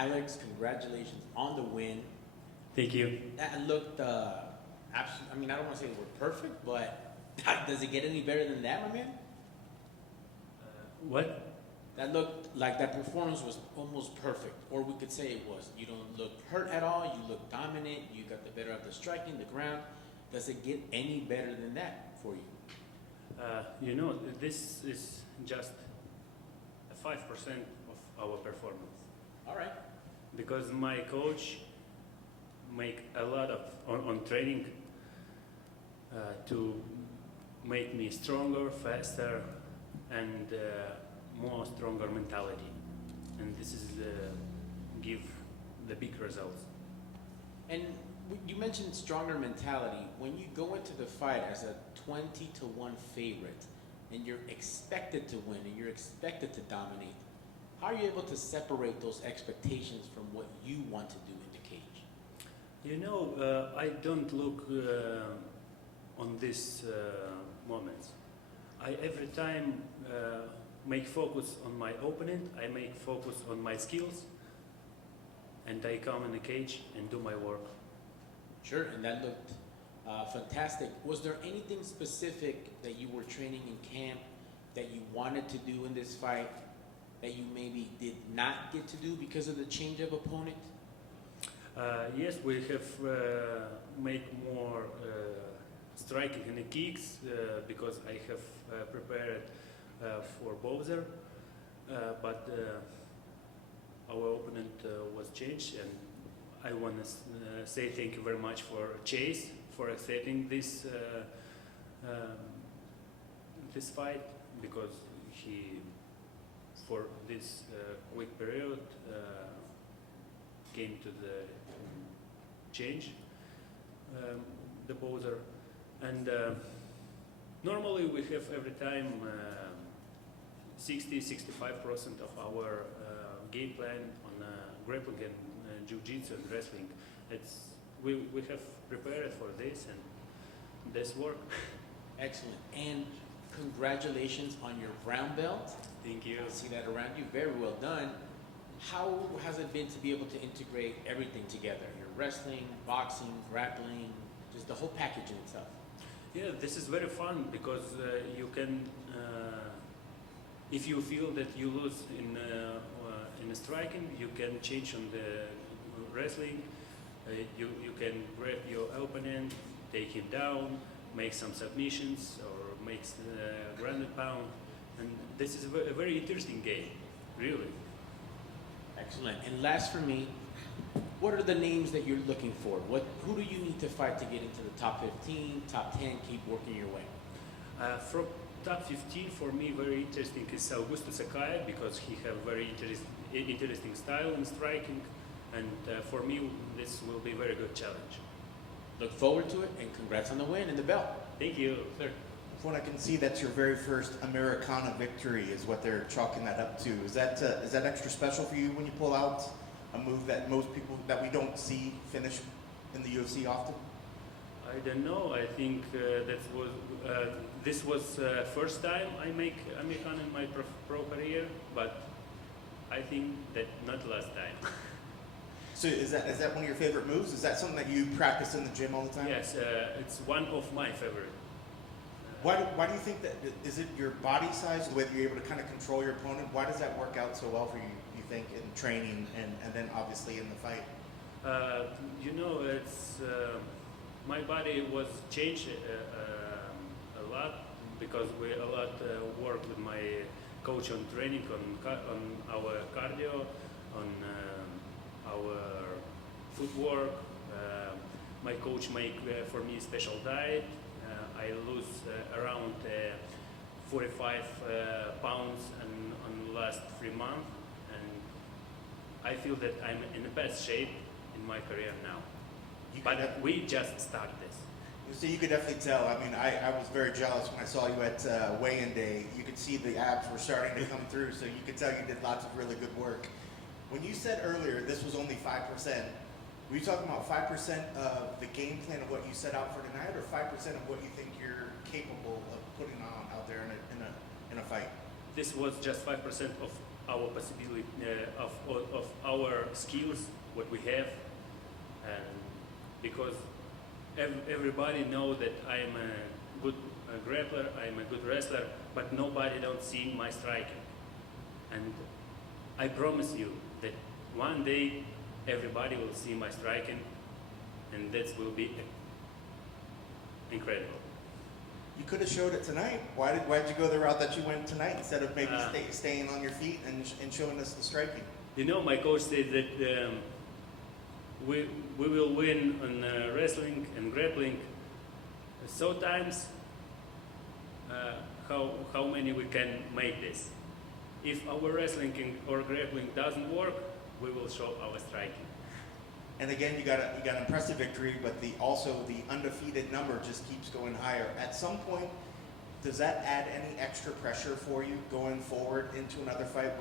Alex, congratulations on the win. Thank you. That looked absolutely. I mean, I don't want to say the word perfect, but does it get any better than that, my man? What? That looked like that performance was almost perfect, or we could say it was. You don't look hurt at all. You look dominant. You got the better of the striking, the ground. Does it get any better than that for you? This is just 5% of our performance. All right. Because my coach make a lot of on training to make me stronger, faster, and more stronger mentality. And this is give the big results. And you mentioned stronger mentality. When you go into the fight as a 20-1 favorite, and you're expected to win, and you're expected to dominate, how are you able to separate those expectations from what you want to do in the cage? I don't look on these moments. I every time make focus on my opponent, I make focus on my skills, and I come in the cage and do my work. Sure, and that looked fantastic. Was there anything specific that you were training in camp that you wanted to do in this fight that you maybe did not get to do because of the change of opponent? Yes, we have make more striking and the kicks because I have prepared for boxer, but our opponent was changed, and I want to say thank you very much for Chase for accepting this this fight, because he for this quick period came to the change the boxer, and normally we have every time 60-65% of our game plan on grappling and jiu-jitsu and wrestling. We have prepared for this, and this work. Excellent. And congratulations on your brown belt. Thank you. I see that around you. Very well done. How has it been to be able to integrate everything together? Your wrestling, boxing, grappling, just the whole package in itself. Yeah, this is very fun because you can, if you feel that you lose in striking, you can change on the wrestling. You can grab your opponent, take him down, make some submissions, or make ground and pound. And this is a very interesting game, really. Excellent. And last for me, what are the names that you're looking for? Who do you need to fight to get into the top 15, top 10, keep working your way? From top 15, for me, very interesting is Augusto Sakai, because he have very interesting style in striking. And for me, this will be a very good challenge. Look forward to it, and congrats on the win and the belt. Thank you. Sir. From what I can see, that's your very first Americana victory is what they're chalking that up to. Is that extra special for you when you pull out a move that most people that we don't see finish in the UFC often? I don't know. I think this was first time I make American in my pro career, but I think that not last time. So is that one of your favorite moves? Is that something that you practice in the gym all the time? Yes, it's one of my favorite. Why do you think that? Is it your body size, the way that you're able to kind of control your opponent? Why does that work out so well for you, you think, in training and then obviously in the fight? It's my body was changed a lot because we a lot work with my coach on training, on our cardio, on our footwork. My coach make for me special diet. I lose around 45 pounds on the last 3 months, and I feel that I'm in the best shape in my career now. But we just started this. So you could definitely tell. I mean, I was very jealous when I saw you at weigh-in day. You could see the abs were starting to come through, so you could tell you did lots of really good work. When you said earlier this was only 5%, were you talking about 5% of the game plan of what you set out for tonight, or 5% of what you think you're capable of putting on out there in a fight? This was just 5% of our possibility of our skills, what we have, and because everybody know that I am a good grappler, I am a good wrestler, but nobody don't see my striking. And I promise you that one day everybody will see my striking, and that will be incredible. You could have showed it tonight. Why'd you go the route that you went tonight instead of maybe staying on your feet and showing us the striking? You know, my coach said that we will win on wrestling and grappling. So times, how many we can make this? If our wrestling or grappling doesn't work, we will show our striking. And again, you got an impressive victory, but also the undefeated number just keeps going higher. At some point, does that add any extra pressure for you going forward into another fight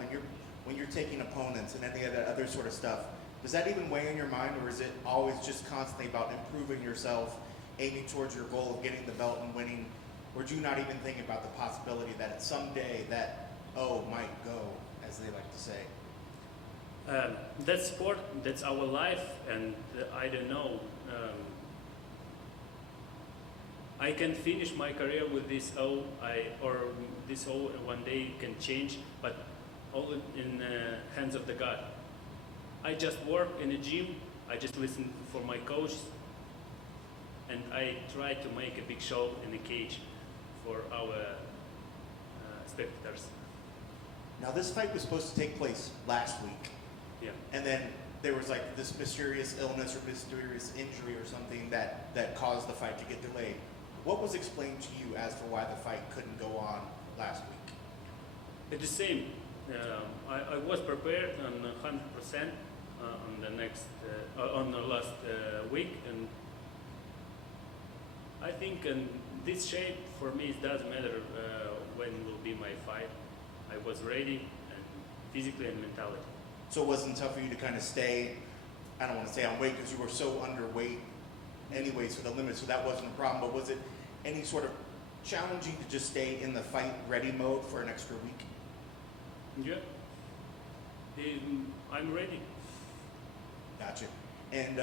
when you're taking opponents and any of that other sort of stuff? Does that even weigh in your mind, or is it always just constantly about improving yourself, aiming towards your goal of getting the belt and winning? Or do you not even think about the possibility that someday that might go, as they like to say? That's sport, that's our life, and I don't know. I can finish my career with this or this one day can change, but all in the hands of the God. I just work in a gym, I just listen for my coach, and I try to make a big show in the cage for our spectators. Now, this fight was supposed to take place last week. Yeah. And then there was like this mysterious illness or mysterious injury or something that caused the fight to get delayed. What was explained to you as to why the fight couldn't go on last week? It's the same. I was prepared on 100% on the last week, and I think in this shape for me it doesn't matter when will be my fight. I was ready, and physically and mentally. So it wasn't tough for you to kind of stay, I don't want to say on weight because you were so underweight anyways for the limit, so that wasn't a problem, but was it any sort of challenging to just stay in the fight ready mode for an extra week? Yeah. I'm ready. Gotcha. And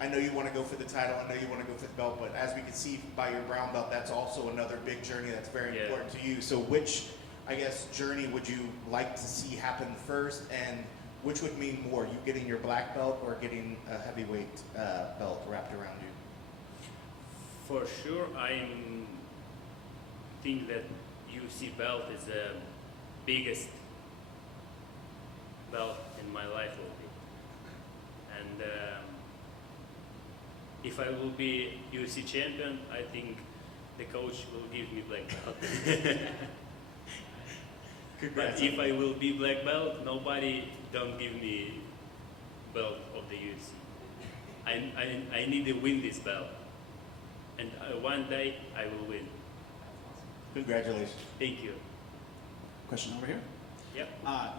I know you want to go for the title, I know you want to go for the belt, but as we can see by your brown belt, that's also another big journey that's very important to you. So which, I guess, journey would you like to see happen first, and which would mean more, you getting your black belt or getting a heavyweight belt wrapped around you? For sure, I think that UFC belt is the biggest belt in my life will be. And if I will be UFC champion, I think the coach will give me black belt. But if I will be black belt, nobody don't give me belt of the UFC. I need to win this belt, and one day I will win. Congratulations. Thank you. Question over here. Yep.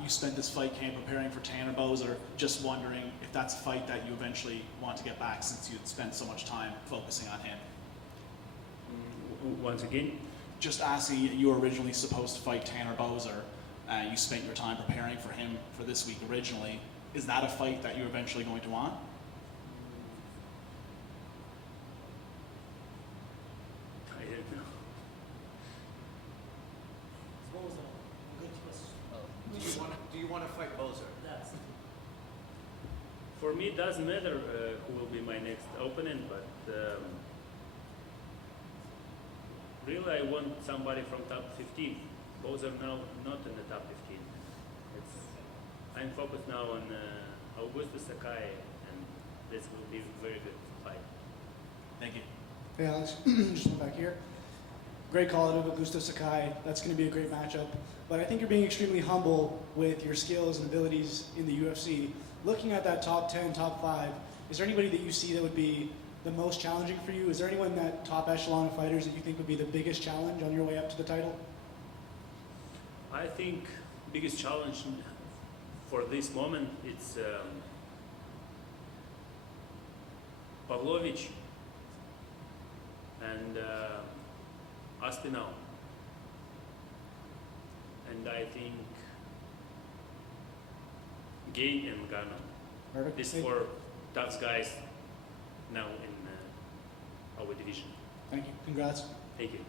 You spent this fight camp preparing for Tanner Bowser. Just wondering if that's a fight that you eventually want to get back, since you'd spent so much time focusing on him. Once again? Just asking, you were originally supposed to fight Tanner Bowser. You spent your time preparing for him for this week originally. Is that a fight that you're eventually going to want? I don't know. Do you want to fight Bowser? For me, it doesn't matter who will be my next opponent, but really I want somebody from top 15. Both are now not in the top 15. I'm focused now on Augusto Sakai, and this will be a very good fight. Thank you. Hey Alex, just one back here. Great call out of Augusto Sakai. That's going to be a great matchup. But I think you're being extremely humble with your skills and abilities in the UFC. Looking at that top 10, top 5, is there anybody that you see that would be the most challenging for you? Is there anyone in that top echelon of fighters that you think would be the biggest challenge on your way up to the title? I think biggest challenge for this moment it's Pavlovich and Aspinall. And I think Gay and Ghana. Perfect. These Thank- four tough guys now in our division. Thank you. Congrats. Thank you.